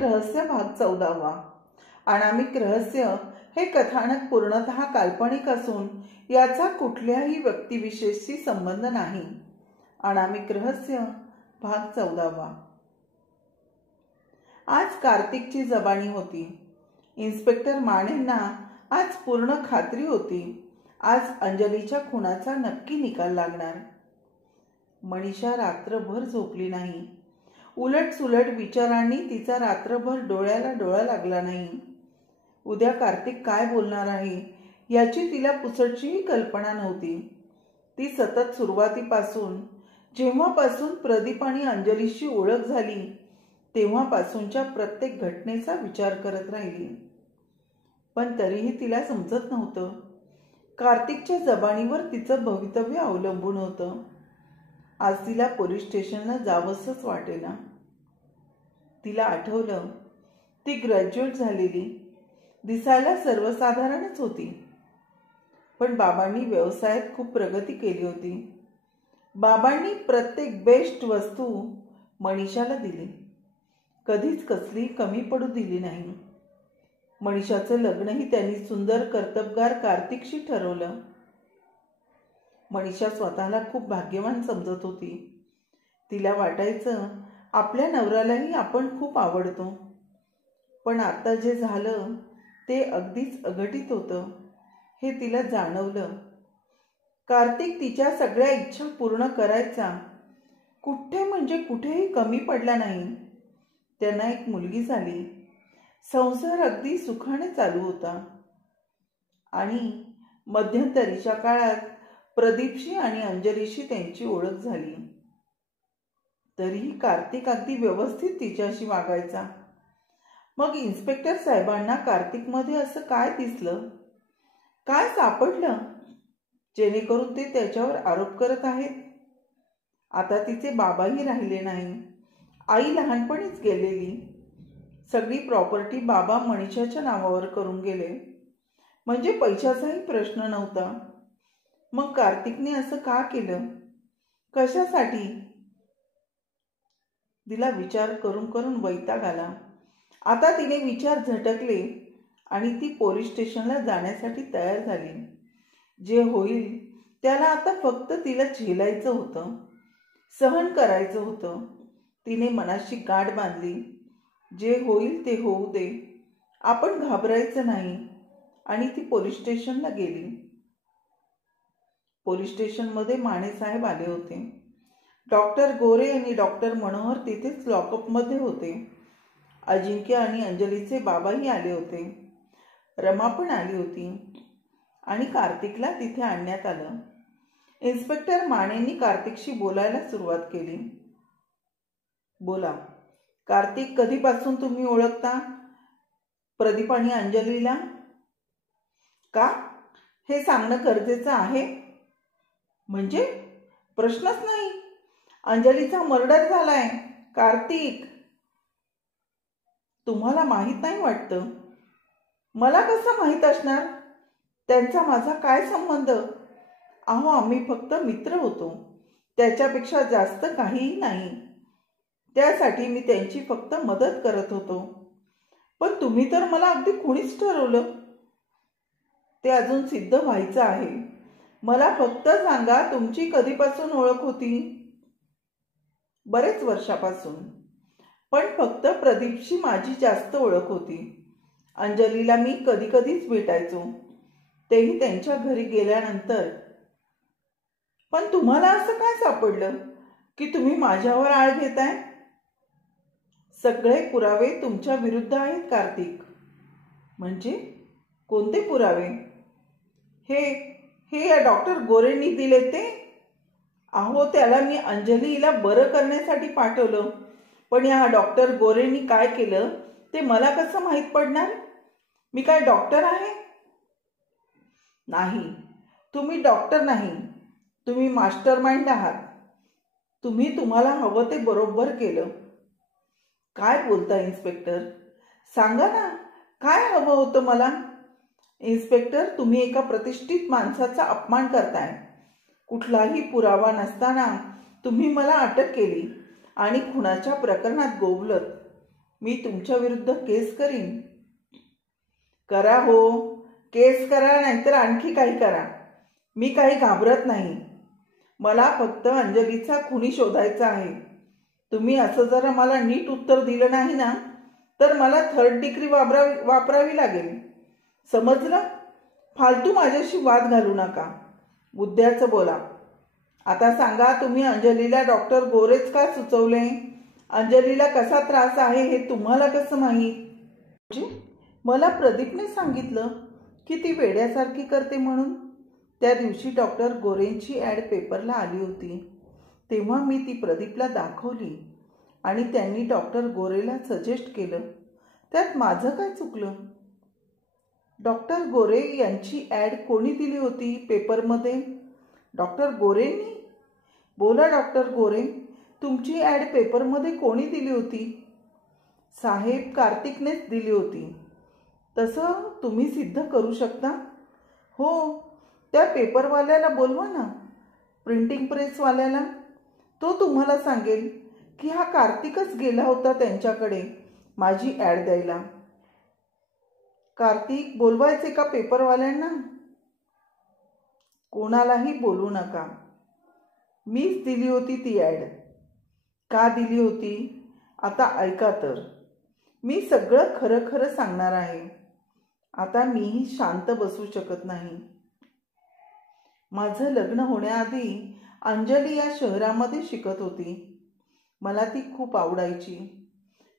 रहस्य भाग 14. अनामिक रहस्य हे कथानक पूर्णतः काल्पनिक असून याचा कुठल्याही व्यक्तिविशेषशी संबंध नाही. अनामिक रहस्य भाग 14. आज कार्तिकची जबानी होती. इन्स्पेक्टर मानेंना आज पूर्ण खात्री होती. आज अंजलीच्या खुनाचा नक्की निकाल लागणार. मनीषा रात्रभर झोपली नाही. उलट सुलट विचारांनी तिचा रात्रभर डोळ्याला डोळा लागला नाही. उद्या कार्तिक काय बोलणार आहे याची तिला पुसटशीही कल्पना नव्हती. ती सतत सुरुवातीपासून, जेव्हापासून प्रदीप आणि अंजलीशी ओळख झाली तेव्हापासूनच्या प्रत्येक घटनेचा विचार करत राहिली. पण तरीही तिला समजत नव्हतं. कार्तिकच्या जबानीवर तिचं भवितव्य अवलंबून होतं. आज तिला पोलीस स्टेशनला जावंसच वाटेना. तिला आठवलं, ती ग्रॅज्युएट झालेली, दिसायला सर्वसाधारणच होती. पण बाबांनी व्यवसायात खूप प्रगती केली होती. बाबांनी प्रत्येक बेस्ट वस्तू मनीषाला दिली. कधीच कसली कमी पडू दिली नाही. मनीषाचं लग्नही त्यांनी सुंदर कर्तबगार कार्तिकशी ठरवलं. मनीषा स्वतःला खूप भाग्यवान समजत होती. तिला वाटायचं आपल्या नवऱ्यालाही आपण खूप आवडतो. पण आता जे झालं ते अगदीच अघटित होतं हे तिला जाणवलं. कार्तिक तिच्या सगळ्या इच्छा पूर्ण करायचा. कुठे म्हणजे कुठेही कमी पडला नाही. त्यांना एक मुलगी झाली. संसार अगदी सुखाने चालू होता. आणि मध्यंतरीच्या काळात प्रदीपशी आणि अंजलीशी त्यांची ओळख झाली. तरीही कार्तिक अगदी व्यवस्थित तिच्याशी वागायचा. मग इन्स्पेक्टर साहेबांना कार्तिकमध्ये असं काय दिसलं, काय सापडलं जेणेकरून ते त्याच्यावर आरोप करत आहेत? आता तिचे बाबाही राहिले नाही. आई लहानपणीच गेलेली. सगळी प्रॉपर्टी बाबा मनीषाच्या नावावर करून गेले. म्हणजे पैशाचाही प्रश्न नव्हता. मग कार्तिकने असं का केलं? कशासाठी? तिला विचार करून करून वैताग आला. आता तिने विचार झटकले आणि ती पोलीस स्टेशनला जाण्यासाठी तयार झाली. जे होईल त्याला आता फक्त तिला झेलायचं होतं, सहन करायचं होतं. तिने मनाशी गाठ बांधली. जे होईल ते होऊ दे, आपण घाबरायचं नाही. आणि ती पोलीस स्टेशनला गेली. पोलीस स्टेशनमध्ये माने साहेब आले होते. डॉक्टर गोरे आणि डॉक्टर मनोहर तिथेच लॉकअपमध्ये होते. अजिंक्य आणि अंजलीचे बाबाही आले होते. रमा पण आली होती. आणि कार्तिकला तिथे आणण्यात आलं. इन्स्पेक्टर मानेंनी कार्तिकशी बोलायला सुरुवात केली. बोला, कार्तिक, कधीपासून तुम्ही ओळखता प्रदीप आणि अंजलीला? का, हे सांगणं गरजेचं आहे? म्हणजे प्रश्नच नाही. अंजलीचा मर्डर झालाय. कार्तिक, तुम्हाला माहित नाही वाटतं? मला कसं माहित असणार? त्यांचा माझा काय संबंध? अहो, आम्ही फक्त मित्र होतो, त्याच्यापेक्षा जास्त काहीही नाही. त्यासाठी मी त्यांची फक्त मदत करत होतो. पण तुम्ही तर मला अगदी खुणीच ठरवलं. ते अजून सिद्ध व्हायचं आहे. मला फक्त सांगा, तुमची कधीपासून ओळख होती? बरेच वर्षापासून. पण फक्त प्रदीपशी माझी जास्त ओळख होती. अंजलीला मी कधी कधीच भेटायचो, तेही त्यांच्या घरी गेल्यानंतर. पण तुम्हाला असं काय सापडलं की तुम्ही माझ्यावर आळ घेताय? सगळे पुरावे तुमच्या विरुद्ध आहेत कार्तिक. म्हणजे कोणते पुरावे? हे या डॉक्टर गोरेंनी दिले ते? अहो, त्याला मी अंजलीला बरं करण्यासाठी पाठवलं. पण या डॉक्टर गोरेंनी काय केलं ते मला कसं माहीत पडणार? मी काय डॉक्टर आहे? नाही, तुम्ही डॉक्टर नाही. तुम्ही मास्टर माइंड आहात. तुम्ही तुम्हाला हवं ते बरोबर केलं. काय बोलता इन्स्पेक्टर? सांगा ना, काय हवं होतं मला? इन्स्पेक्टर, तुम्ही एका प्रतिष्ठित माणसाचा अपमान करताय. कुठलाही पुरावा नसताना तुम्ही मला अटक केली आणि खुनाच्या प्रकरणात गोवलत. मी तुमच्या विरुद्ध केस करीन. करा हो, केस करा, नाहीतर आणखी काही करा. मी काही घाबरत नाही. मला फक्त अंजलीचा खुनी शोधायचा आहे. तुम्ही असं जर मला नीट उत्तर दिलं नाही ना, तर मला 3rd डिग्री वापरावी लागेल. समजलं? फालतू माझ्याशी वाद घालू नका. बुद्ध्याचं बोला. आता सांगा, तुम्ही अंजलीला डॉक्टर गोरेच का सुचवले? अंजलीला कसा त्रास आहे हे तुम्हाला कसं माहीत? मला प्रदीपने सांगितलं की ती वेड्यासारखी करते म्हणून. त्या दिवशी डॉक्टर गोरेंची ॲड पेपरला आली होती. तेव्हा मी ती प्रदीपला दाखवली आणि त्यांनी डॉक्टर गोरेला सजेस्ट केलं. त्यात माझं काय चुकलं? डॉक्टर गोरे यांची ॲड कोणी दिली होती पेपरमध्ये? डॉक्टर गोरेंनी? बोला डॉक्टर गोरे, तुमची ॲड पेपरमध्ये कोणी दिली होती? साहेब, कार्तिकनेच दिली होती. तसं तुम्ही सिद्ध करू शकता? हो, त्या पेपरवाल्याला बोलवा ना, प्रिंटिंग प्रेसवाल्याला. तो तुम्हाला सांगेल की हा कार्तिकच गेला होता त्यांच्याकडे माझी ॲड द्यायला. कार्तिक बोलवायचे का पेपरवाल्यांना? कोणालाही बोलू नका. मीच दिली होती ती ॲड. का दिली होती? आता ऐका तर. मी सगळं खरं खरं सांगणार आहे. आता मीही शांत बसू शकत नाही. माझं लग्न होण्याआधी अंजली या शहरामध्ये शिकत होती. मला ती खूप आवडायची.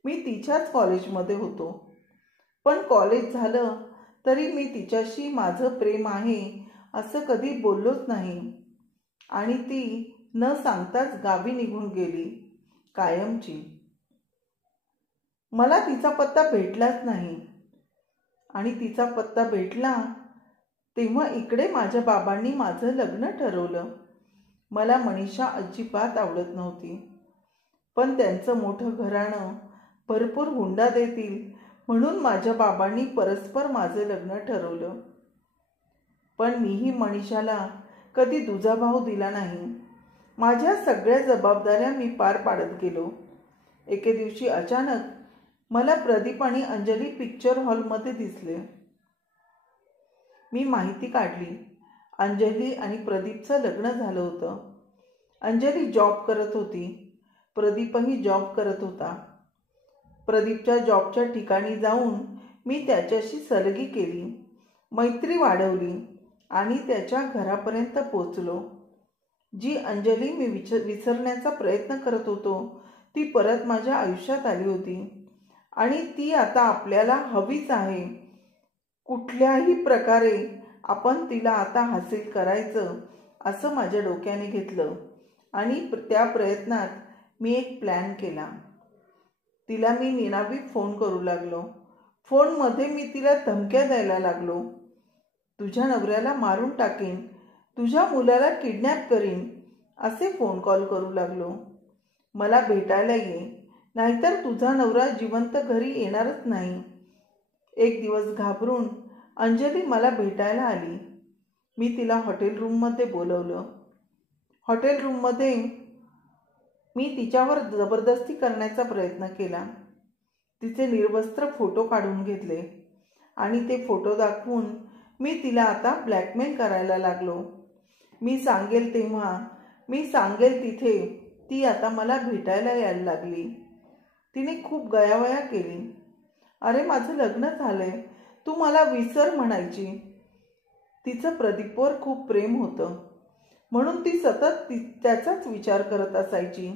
मी तिच्याच कॉलेजमध्ये होतो. पण कॉलेज झालं तरी मी तिच्याशी माझं प्रेम आहे असं कधी बोललोच नाही. आणि ती न सांगताच गावी निघून गेली, कायमची. मला तिचा पत्ता भेटलाच नाही. आणि तिचा पत्ता भेटला तेव्हा इकडे माझ्या बाबांनी माझं लग्न ठरवलं. मला मनीषा अजिबात आवडत नव्हती. पण त्यांचं मोठं घराणं भरपूर हुंडा देतील म्हणून माझ्या बाबांनी परस्पर माझं लग्न ठरवलं. पण मीही मनीषाला कधी दुजाभाव दिला नाही. माझ्या सगळ्या जबाबदाऱ्या मी पार पाडत गेलो. एके दिवशी अचानक मला प्रदीप आणि अंजली पिक्चर हॉलमध्ये दिसले. मी माहिती काढली. अंजली आणि प्रदीपचं लग्न झालं होतं. अंजली जॉब करत होती. प्रदीपही जॉब करत होता. प्रदीपच्या जॉबच्या ठिकाणी जाऊन मी त्याच्याशी सलगी केली, मैत्री वाढवली आणि त्याच्या घरापर्यंत पोचलो. जी अंजली मी विसरण्याचा प्रयत्न करत होतो ती परत माझ्या आयुष्यात आली होती. आणि ती आता आपल्याला हवीच आहे. कुठल्याही प्रकारे आपण तिला आता हासिल करायचं असं माझ्या डोक्याने घेतलं. आणि त्या प्रयत्नात मी एक प्लॅन केला. तिला मी निनावी फोन करू लागलो. फोनमध्ये मी तिला धमक्या द्यायला लागलो. तुझ्या नवऱ्याला मारून टाकीन, तुझ्या मुलाला किडनॅप करीन असे फोन कॉल करू लागलो. मला भेटायला ये, नाहीतर तुझा नवरा जिवंत घरी येणारच नाही. एक दिवस घाबरून अंजली मला भेटायला आली. मी तिला हॉटेल रूममध्ये बोलवलं. हॉटेल रूममध्ये मी तिच्यावर जबरदस्ती करण्याचा प्रयत्न केला. तिचे निर्वस्त्र फोटो काढून घेतले आणि ते फोटो दाखवून मी तिला आता ब्लॅकमेल करायला लागलो. मी सांगेल तेव्हा, मी सांगेल तिथे ती आता मला भेटायला यायला लागली. तिने खूप गयावया केली. अरे, माझं लग्न झालंय, तू मला विसर म्हणायची. तिचं प्रदीपवर खूप प्रेम होतं म्हणून ती सतत त्याचाच विचार करत असायची.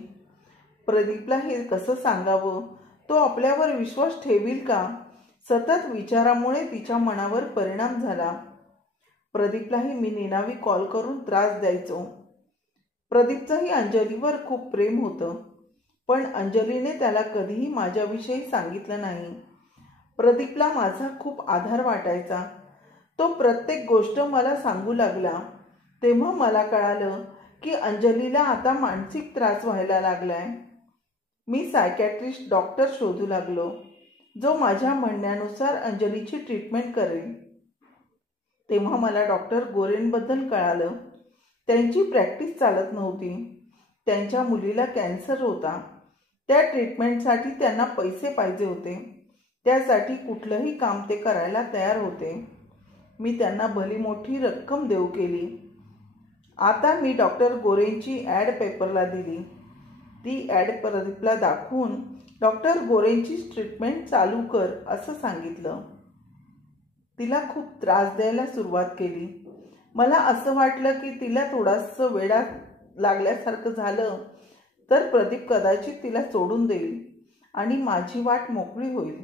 प्रदीपला हे कसं सांगावं? तो आपल्यावर विश्वास ठेवील का? सतत विचारामुळे तिच्या मनावर परिणाम झाला. प्रदीपलाही मी निनावी कॉल करून त्रास द्यायचो. प्रदीपचंही अंजलीवर खूप प्रेम होतं, पण अंजलीने त्याला कधीही माझ्याविषयी सांगितलं नाही. प्रदीपला माझा खूप आधार वाटायचा. तो प्रत्येक गोष्ट मला सांगू लागला. तेव्हा मला कळालं की अंजलीला आता मानसिक त्रास व्हायला लागलाय. मी सायकॅट्रिस्ट डॉक्टर शोधू लागलो, जो माझ्या म्हणण्यानुसार अंजलीची ट्रीटमेंट करेल. तेव्हा मला डॉक्टर गोरेंबद्दल कळालं. त्यांची प्रॅक्टिस चालत नव्हती. त्यांच्या मुलीला कॅन्सर होता. त्या ट्रीटमेंटसाठी त्यांना पैसे पाहिजे होते. त्यासाठी कुठलंही काम ते करायला तयार होते. मी त्यांना भली मोठी रक्कम देऊ केली. आता मी डॉक्टर गोरेंची ॲड पेपरला दिली. ती ॲड प्रदीपला दाखवून डॉक्टर गोरेंची ट्रीटमेंट चालू कर असं सांगितलं. तिला खूप त्रास द्यायला सुरुवात केली. मला असं वाटलं की तिला थोडंसं वेडा लागल्यासारखं झालं तर प्रदीप कदाचित तिला सोडून देईल आणि माझी वाट मोकळी होईल.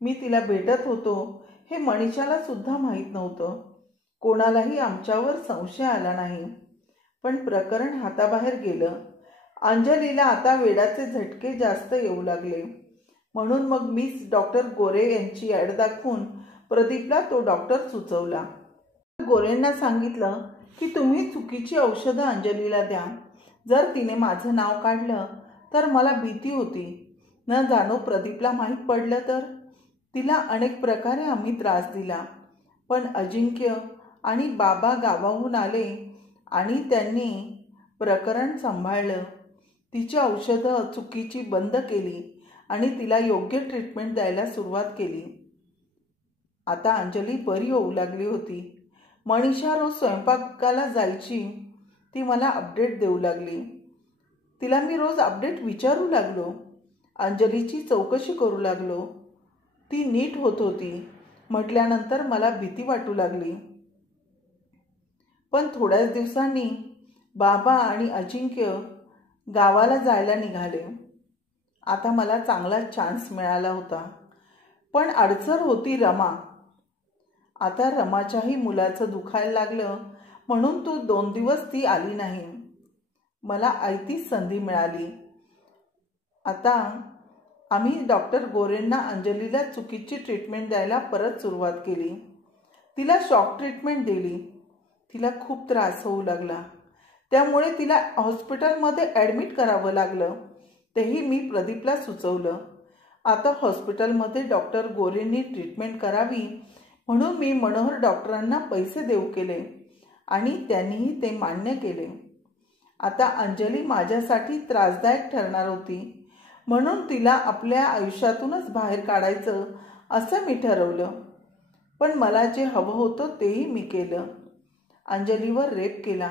मी तिला भेटत होतो हे मनीषाला सुद्धा माहीत नव्हतं. कोणालाही आमच्यावर संशय आला नाही. पण प्रकरण हाताबाहेर गेलं. अंजलीला आता वेडाचे झटके जास्त येऊ लागले. म्हणून मग मीच डॉक्टर गोरे यांची ॲड दाखवून प्रदीपला तो डॉक्टर सुचवला. गोरेंना सांगितलं की तुम्ही चुकीची औषधं अंजलीला द्या. जर तिने माझं नाव काढलं तर मला भीती होती. न जाणो प्रदीपला माहीत पडलं तर. तिला अनेक प्रकारे आम्ही त्रास दिला. पण अजिंक्य आणि बाबा गावाहून आले आणि त्यांनी प्रकरण सांभाळलं. तिची औषधं चुकीची बंद केली आणि तिला योग्य ट्रीटमेंट द्यायला सुरुवात केली. आता अंजली बरी होऊ लागली होती. मनीषा रोज स्वयंपाकाला जायची. ती मला अपडेट देऊ लागली. तिला मी रोज अपडेट विचारू लागलो. अंजलीची चौकशी करू लागलो. ती नीट होत होती म्हटल्यानंतर मला भीती वाटू लागली. पण थोड्याच दिवसांनी बाबा आणि अजिंक्य गावाला जायला निघाले. आता मला चांगला चान्स मिळाला होता. पण अडचण होती रमा. आता रमाच्याही मुलाचं दुखायला लागलं म्हणून 2 दिवस ती आली नाही. मला आयतीच संधी मिळाली. आता आम्ही डॉक्टर गोरेंना अंजलीला चुकीची ट्रीटमेंट द्यायला परत सुरुवात केली. तिला शॉक ट्रीटमेंट दिली. तिला खूप त्रास होऊ लागला. त्यामुळे तिला हॉस्पिटलमध्ये ॲडमिट करावं लागलं. तेही मी प्रदीपला सुचवलं. आता हॉस्पिटलमध्ये डॉक्टर गोरेंनी ट्रीटमेंट करावी म्हणून मी मनोहर डॉक्टरांना पैसे देऊ केले आणि त्यांनीही ते मान्य केले. आता अंजली माझ्यासाठी त्रासदायक ठरणार होती म्हणून तिला आपल्या आयुष्यातूनच बाहेर काढायचं असं मी ठरवलं. पण मला जे हवं होतं तेही मी केलं. अंजलीवर रेप केला.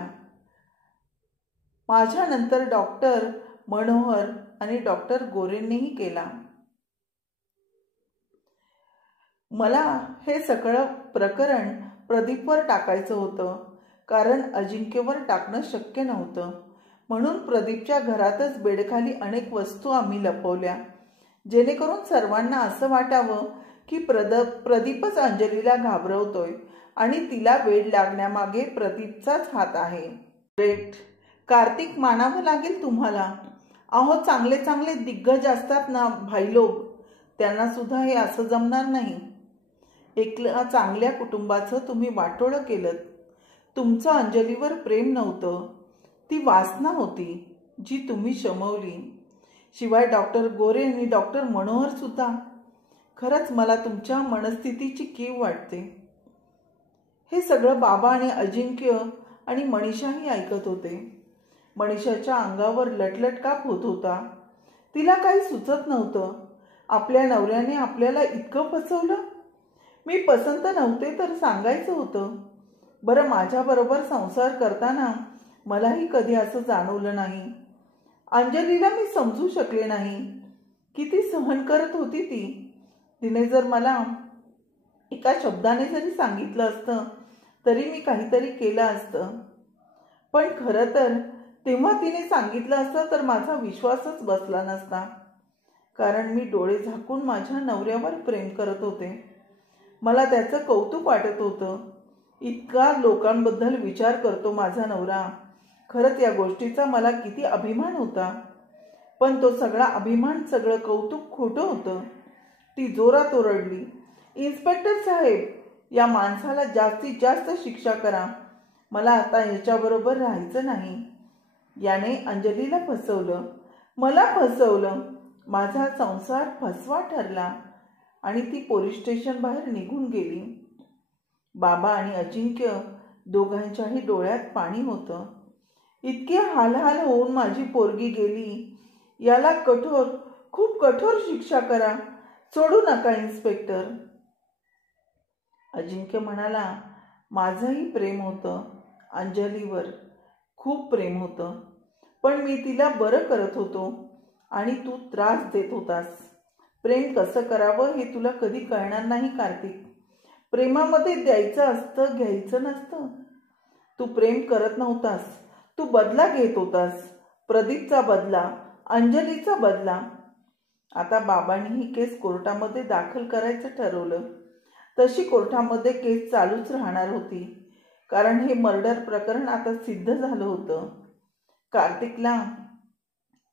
माझ्यानंतर डॉक्टर मनोहर आणि डॉक्टर गोरेंनीही केला. मला हे सगळं प्रकरण प्रदीपवर टाकायचं होतं कारण अजिंक्यवर टाकणं शक्य नव्हतं. म्हणून प्रदीपच्या घरातच बेडखाली अनेक वस्तू आम्ही लपवल्या जेणेकरून सर्वांना असं वाटावं की प्रदीपच अंजलीला घाबरवतोय आणि तिला वेड लागण्यामागे प्रदीपचाच हात आहे. ग्रेट. कार्तिक मानावं लागेल तुम्हाला. अहो चांगले चांगले दिग्गज असतात ना भाईलोग, त्यांना सुद्धा हे असं जमणार नाही. एकल्या चांगल्या कुटुंबाचं तुम्ही वाटोळं केलं. तुमचं अंजलीवर प्रेम नव्हतं, ती वासना होती जी तुम्ही शमवली. शिवाय डॉक्टर गोरे आणि डॉक्टर मनोहर सुद्धा. खरंच मला तुमच्या मनस्थितीची कीव वाटते. हे सगळं बाबा आणि अजिंक्य आणि मनीषाही ऐकत होते. मनीषाच्या अंगावर लटलटकाप होत होता. तिला काही सुचत नव्हतं. आपल्या नवऱ्याने आपल्याला इतकं फसवलं. मी पसंत नव्हते तर सांगायचं होतं. बरं माझ्याबरोबर संसार करताना मलाही कधी असं जाणवलं नाही. अंजलीला मी समजू शकले नाही. किती सहन करत होती ती. तिने जर मला एका शब्दाने जरी सांगितलं असतं तरी मी काहीतरी केलं असतं. पण खरं तर तेव्हा तिने सांगितलं असतं तर माझा विश्वासच बसला नसता. कारण मी डोळे झाकून माझ्या नवऱ्यावर प्रेम करत होते. मला त्याचं कौतुक वाटत होतं. इतका लोकांबद्दल विचार करतो माझा नवरा. खरंच या गोष्टीचा मला किती अभिमान होता. पण तो सगळा अभिमान, सगळं कौतुक खोटं होतं. ती जोरात ओरडली, इन्स्पेक्टर साहेब, या माणसाला जास्तीत जास्त शिक्षा करा. मला आता ह्याच्याबरोबर राहायचं नाही. याने अंजलीला फसवलं, मला फसवलं. माझा संसार फसवा ठरला आणि ती पोलीस स्टेशन बाहेर निघून गेली. बाबा आणि अजिंक्य दोघांच्याही डोळ्यात पाणी होतं. इतके हालहाल होऊन माझी पोरगी गेली याला कठोर, खूप कठोर शिक्षा करा. सोडू नका इन्स्पेक्टर. अजिंक्य म्हणाला, माझंही प्रेम होतं अंजलीवर, खूप प्रेम होतं. पण मी तिला बरं करत होतो आणि तू त्रास देत होतास. प्रेम कसं करावं हे तुला कधी कळणार नाही कार्तिक. प्रेमामध्ये द्यायचं असतं, घ्यायचं नसतं. तू प्रेम करत नव्हतास, तू बदला घेत होतास. प्रदीपचा बदला, अंजलीचा बदला. आता बाबांनी ही केस कोर्टामध्ये दाखल करायचं ठरवलं. तशी कोर्टामध्ये केस चालूच राहणार होती, कारण हे मर्डर प्रकरण आता सिद्ध झालं होतं. कार्तिकला,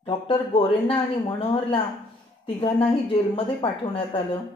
डॉक्टर गोरेंना आणि मनोहरला तिघांनाही जेलमध्ये पाठवण्यात आलं.